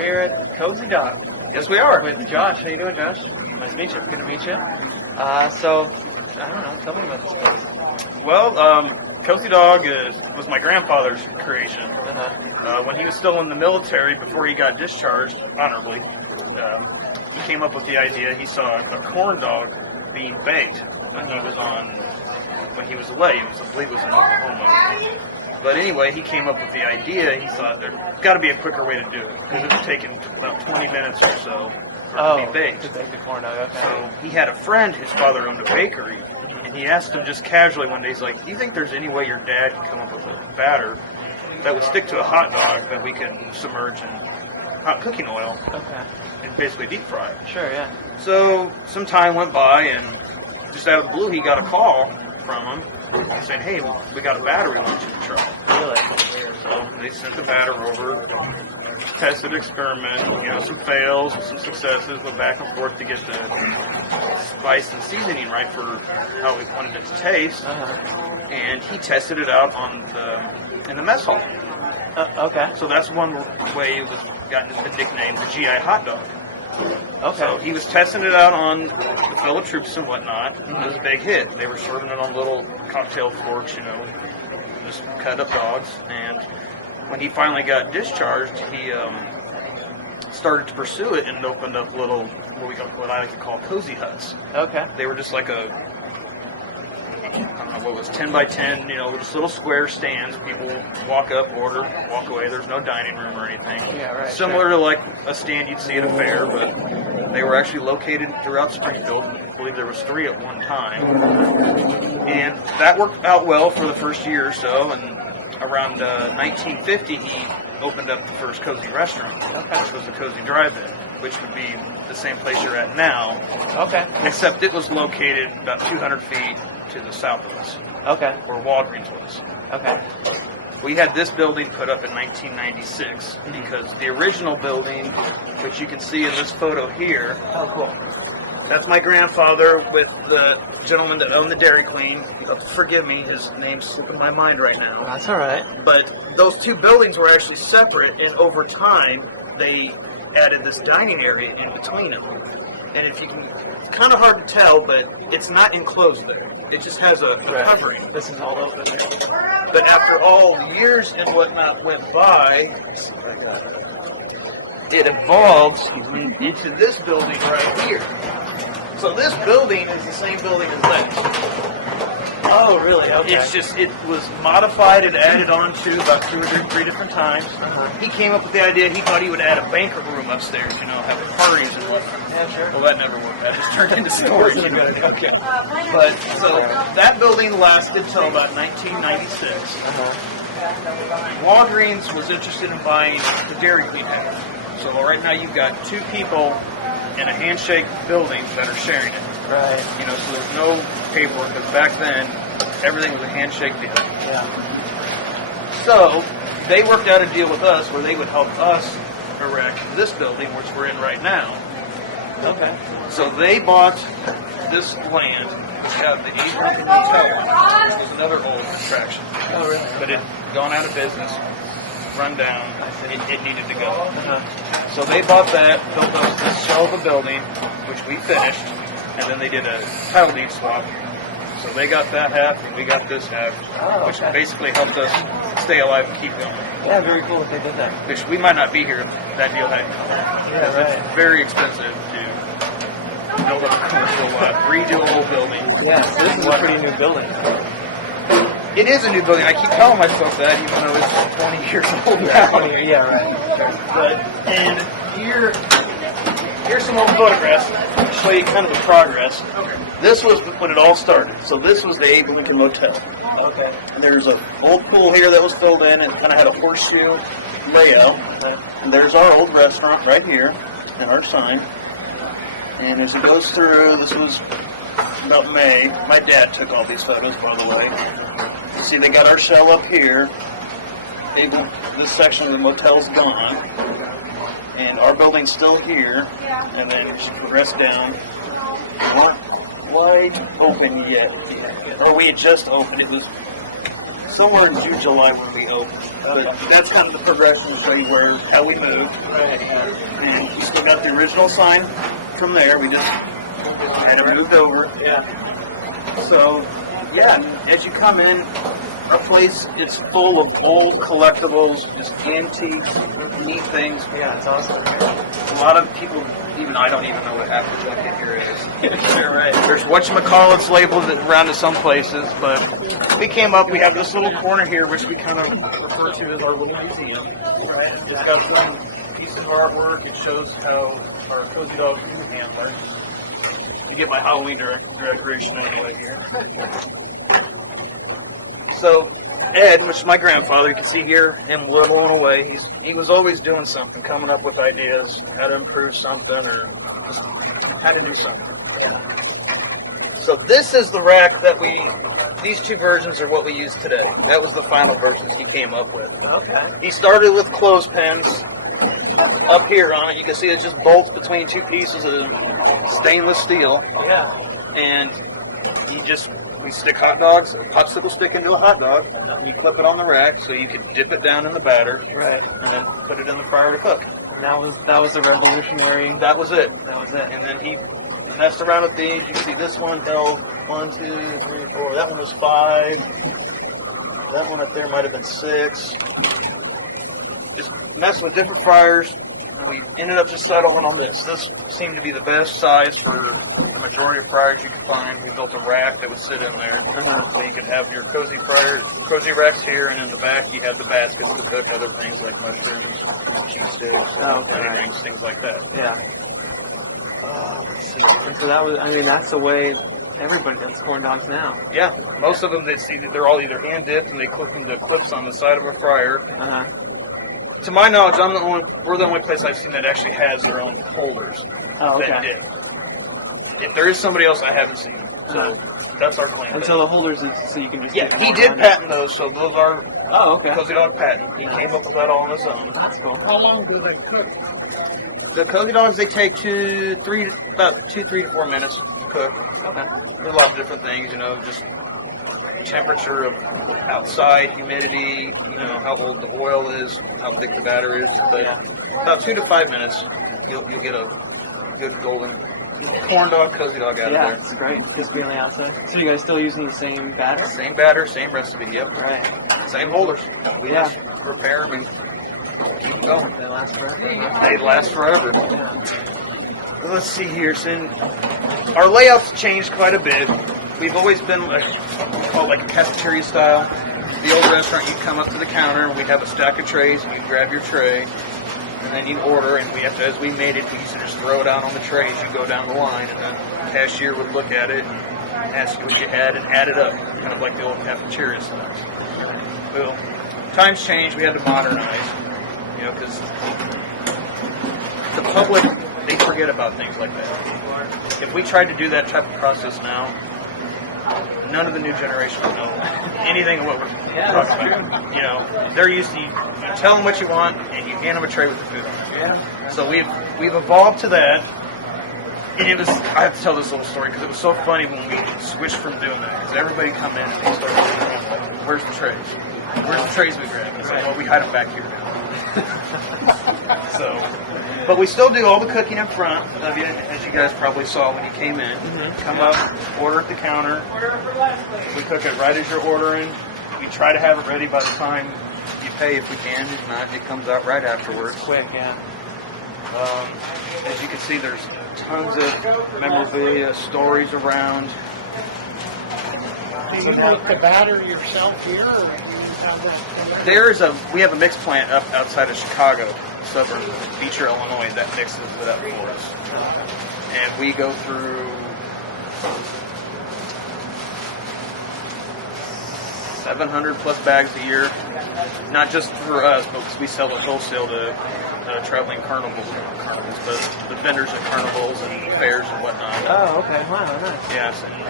here at Cozy Dog. Yes, we are. With Josh. How you doing, Josh? Nice to meet you. Good to meet you. So, I don't know. Tell me about this place. Well, Cozy Dog was my grandfather's creation. Uh-huh. When he was still in the military, before he got discharged honorably, he came up with the idea. He saw a corn dog being baked when he was away. I believe it was in Oklahoma. But anyway, he came up with the idea. He thought there's got to be a quicker way to do it because it was taking about 20 minutes or so for it to be baked. To bake the corn dog. Okay. So he had a friend, his father owned a bakery, and he asked him just casually one day, he's like, do you think there's any way your dad can come up with a batter that would stick to a hot dog that we could submerge in hot cooking oil and basically deep fry it? Sure, yeah. So some time went by, and just out of the blue, he got a call from him saying, hey, we got a batter we want you to try. Really? So they sent the batter over, tested, experiment, some fails, some successes, went back and forth to get the spice and seasoning right for how we wanted it to taste. And he tested it out in the mess hall. Okay. So that's one way it was gotten the nickname, the GI hot dog. Okay. So he was testing it out on the fellow troops and whatnot. It was a big hit. They were serving it on little cocktail forks, just cut up dogs. And when he finally got discharged, he started to pursue it and opened up little, what I like to call cozy huts. Okay. They were just like I don't know what was 10 by 10, just little square stands. People walk up, order, walk away. There's no dining room or anything. Yeah, right. Similar to like a stand you'd see at a fair, but they were actually located throughout Springfield. I believe there was 3 at one time. And that worked out well for the first year or so. And around 1950, he opened up the first cozy restaurant, which was the Cozy Drive-In, which would be the same place you're at now. Okay. Except it was located about 200 feet to the south of us. Okay. Where Walgreens was. Okay. We had this building put up in 1996 because the original building, which you can see in this photo here. Oh, cool. That's my grandfather with the gentleman that owned the Dairy Queen. Forgive me, his name's slipping my mind right now. That's all right. But those two buildings were actually separate, and over time, they added this dining area in between them. And if you can, it's kind of hard to tell, but it's not enclosed there. It just has a covering. This is all open there. But after all the years and whatnot went by, it evolved into this building right here. So this building is the same building as that. Oh, really? Okay. It's just, it was modified and added on to about 2 or 3 different times. He came up with the idea, he thought he would add a banquet room upstairs, having parties and whatnot. Yeah, sure. Well, that never worked. That just turned into storage. Okay. But, so, that building lasted till about 1996. Walgreens was interested in buying the Dairy Queen house. So right now you've got 2 people in a handshake building that are sharing it. Right. So there's no paperwork, because back then, everything was a handshake deal. Yeah. So, they worked out a deal with us where they would help us erect this building, which we're in right now. Okay. So they bought this land. We have the Abraham Hotel, which was another old attraction. Oh, really? But it had gone out of business, run down, it needed to go. So they bought that, built us this shell of a building, which we finished, and then they did a title deed swap. So they got that half, and we got this half, which basically helped us stay alive and keep going. Yeah, very cool if they did that. Which we might not be here if that deal hadn't come. Yeah, right. It's very expensive to build up a commercial lot, redo a whole building. Yeah, so this is a pretty new building. It is a new building. I keep telling myself that, even though it's 20 years old now. Yeah, right. And here's some old photographs to show you kind of the progress. This was when it all started. So this was the Abe Lincoln Motel. Okay. And there's an old pool here that was filled in and kind of had a horseshoe layout. And there's our old restaurant right here and our sign. And as it goes through, this was about May. My dad took all these photos, by the way. You see, they got our shell up here. This section of the motel's gone. And our building's still here. And then just progress down. We weren't wide open yet. Or we had just opened. It was somewhere in June, July when we open. But that's kind of the progression to show you how we moved. And you still got the original sign from there. We just kind of moved over. Yeah. So, yeah, as you come in, our place is full of old collectibles, just antiques, neat things. Yeah, it's awesome. A lot of people, even I don't even know what half the bucket here is. You're right. There's whatchamacallits labeled around to some places, but we came up, we have this little corner here, which we kind of refer to as our little museum. Right? It's got some pieces of artwork. It shows how our cozy dog hands are. You get my Halloween decoration anyway here. So, Ed, which is my grandfather, you can see here him whittling away. He was always doing something, coming up with ideas, how to improve something, or just how to do something. So this is the rack that these two versions are what we use today. That was the final versions he came up with. Okay. He started with clothespins. Up here on it, you can see it's just bolts between two pieces of stainless steel. Yeah. And we stick popsicle stick into a hot dog, and you flip it on the rack so you can dip it down in the batter, Right. and then put it in the fryer to cook. And that was a revolutionary. That was it. That was it. And then he messed around with these. You can see this one held 1, 2, 3, 4. That one was 5. That one up there might have been 6. Just messed with different fryers. And we ended up just settling on this. This seemed to be the best size for the majority of fryers you could find. We built a rack that would sit in there, so you could have your cozy racks here, and in the back you have the baskets to cook other things like mushrooms, cheese sticks, rings, things like that. Yeah. And so that's the way everybody does corn dogs now. Yeah, most of them they're all either hand dipped and they clip into clips on the side of a fryer. Uh-huh. To my knowledge, we're the only place I've seen that actually has their own holders Oh, okay. that dip. If there is somebody else, I haven't seen. So that's our claim. And so the holders, so you can just. Yeah, he did patent those, so those are Oh, okay. Cozy Dog patent. He came up with that all on his own. That's cool. How long do they cook? The Cozy Dogs, they take about 2, 3 to 4 minutes to cook. Okay. There's a lot of different things, just temperature of outside, humidity, how old the oil is, how thick the batter is. But about 2 to 5 minutes, you'll get a good golden corn dog, Cozy Dog out of Yeah, there. it's great. Crispy on the outside. So you guys still using the same batter? Same batter, same recipe, yep. Right. Same holders. We Yeah. just repair them and keep going. They last forever. They last forever. Let's see here, our layout's changed quite a bit. We've always been we call it like a cafeteria style. The old restaurant, you'd come up to the counter, and we'd have a stack of trays, and you'd grab your tray, and then you'd order, and as we made it, we used to just throw it out on the trays. You'd go down the line, and then the cashier would look at it and ask you what you had and add it up, kind of like the old cafeteria style. Well, times changed. We had to modernize, because the public, they forget about things like that. If we tried to do that type of process now, none of the new generation would know anything of what we're talking about. They're used to you tell them what you want and you hand them a tray with the food on it. Yeah. So we've evolved to that. And I have to tell this little story because it was so funny when we switched from doing that. Because everybody come in and they start looking around like, where's the trays? Where's the trays we grabbed? It's like, well, we hide them back here now. But we still do all the cooking up front, as you guys probably saw when you came in. Mm-hmm. Come up, order at the counter. We cook it right as you're ordering. We try to have it ready by the time you pay if we can. If not, it comes out right afterwards. Quick, yeah. As you can see, there's tons of memorabilia, stories around. Do you make the batter yourself here, or do you have that? We have a mix plant up outside of Chicago, southern Beecher, Illinois, that mixes it up for us. And we go through 700 plus bags a year, not just for us, but we sell it wholesale to traveling carnivals, but the vendors at carnivals and fairs and whatnot. Oh, okay. Wow, nice. Yes, and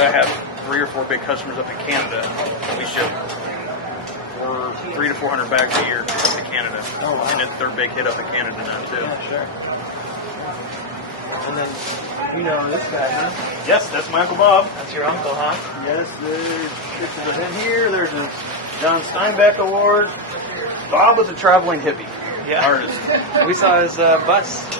I have 3 or 4 big customers up in Canada. We ship 300 to 400 bags a year up to Canada. Oh, wow. And it's their big hit up in Canada now too. Yeah, sure. And then you know this guy, huh? Yes, that's my Uncle Bob. That's your uncle, huh? Yes, there's pictures of him here. There's a John Steinbeck Award. Bob was a traveling hippie artist. We saw his bus.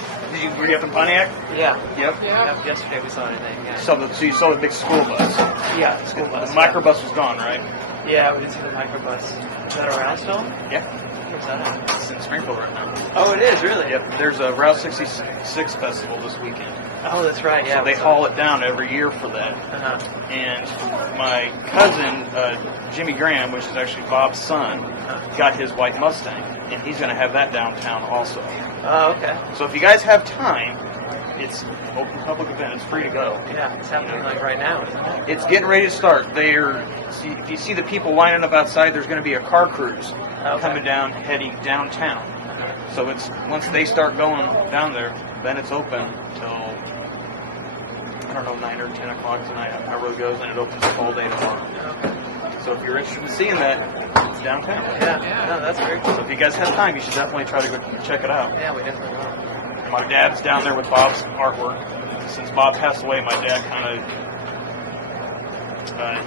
Were you up in Pontiac? Yeah. Yep. Yesterday we saw it, I think. Yeah. So you saw the big school bus. Yeah, the school bus. The microbus was gone, right? Yeah, we did see the microbus. Is that around still? Yeah. Where's that at? It's in Springfield right now. Oh, it is, really? Yep. There's a Route 66 festival this weekend. Oh, that's right, yeah. So they haul it down every year for that. Uh-huh. And my cousin, Jimmy Graham, which is actually Bob's son, got his white Mustang. And he's going to have that downtown also. Oh, okay. So if you guys have time, it's an open public event. It's free to go. Yeah, it's happening like right now, isn't it? It's getting ready to start. If you see the people lining up outside, there's going to be a car cruise coming down, heading downtown. So it's once they start going down there, then it's open till, I don't know, 9 or 10 o'clock tonight, however it goes, and it opens up all day tomorrow. So if you're interested in seeing that, it's downtown. Yeah, no, that's very cool. So if you guys have time, you should definitely try to go check it out. Yeah, we definitely will. My dad's down there with Bob's artwork. Since Bob passed away, my dad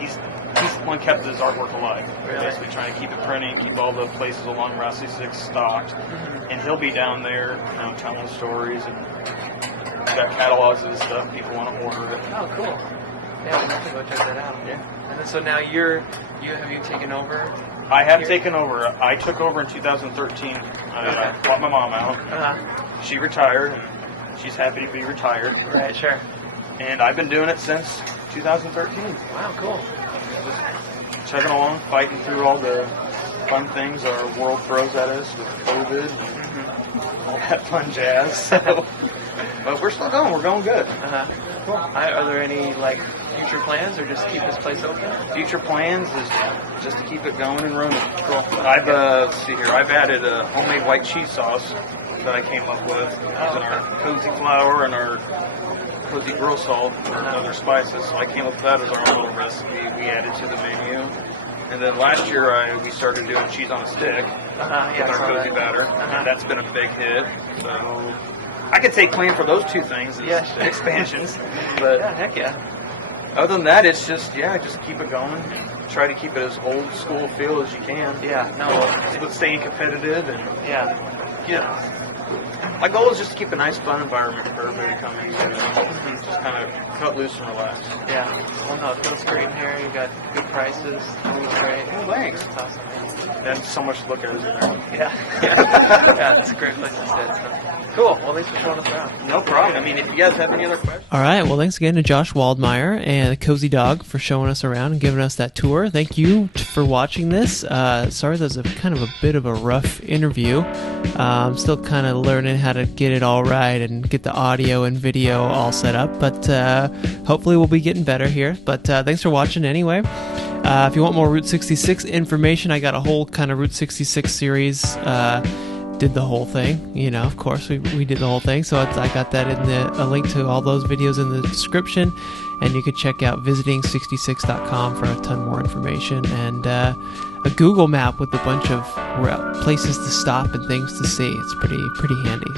he's the one kept his artwork alive. Really? Basically trying to keep it printing, keep all the places along Route 66 stocked. And he'll be down there, telling stories and got catalogs of his stuff. People want to order it. Oh, cool. Yeah, we'll have to go check that out. Yeah. And then, so now have you taken over? I have taken over. I took over in 2013. I bought my mom out. She retired, and she's happy to be retired. Right, sure. And I've been doing it since 2013. Wow, cool. Just chugging along, fighting through all the fun things our world throws at us with COVID and all that fun jazz. So, but we're still going. We're going good. Cool. Are there any future plans, or just keep this place open? Future plans is just to keep it going and running. Cool. I've I've added a homemade white cheese sauce that I came up with using our cozy flour and our cozy grill salt and other spices. So I came up with that as our own little recipe we added to the menu. And then last year we started doing cheese on a stick with our cozy batter, and that's been a big hit. So I could take claim for those two things as expansions. But yeah, heck yeah. Other than that, it's just keep it going. Try to keep it as old school feel as you can. Yeah, no. But staying competitive and my goal is just to keep a nice, fun environment for everybody to come in. Just kind of cut loose and relax. Yeah. Well, no, it feels great in here. You got good prices. It's great. Well, thanks. It's awesome. That's so much to look at, isn't there? Yeah. Yeah, it's a great place to sit. So. Cool. Well, thanks for showing us around. No problem. I mean, if you guys have any other questions. All right. Well, thanks again to Josh Waldmire and Cozy Dog for showing us around and giving us that tour. Thank you for watching this. Sorry, that was a kind of a bit of a rough interview. I'm still kind of learning how to get it all right and get the audio and video all set up. But hopefully we'll be getting better here. But thanks for watching anyway. If you want more Route 66 information, I got a whole kind of Route 66 series. Did the whole thing, of course we did the whole thing. So I got that in a link to all those videos in the description, and you could check out visiting66.com for a ton more information, and a Google map with a bunch of places to stop and things to see. It's pretty handy.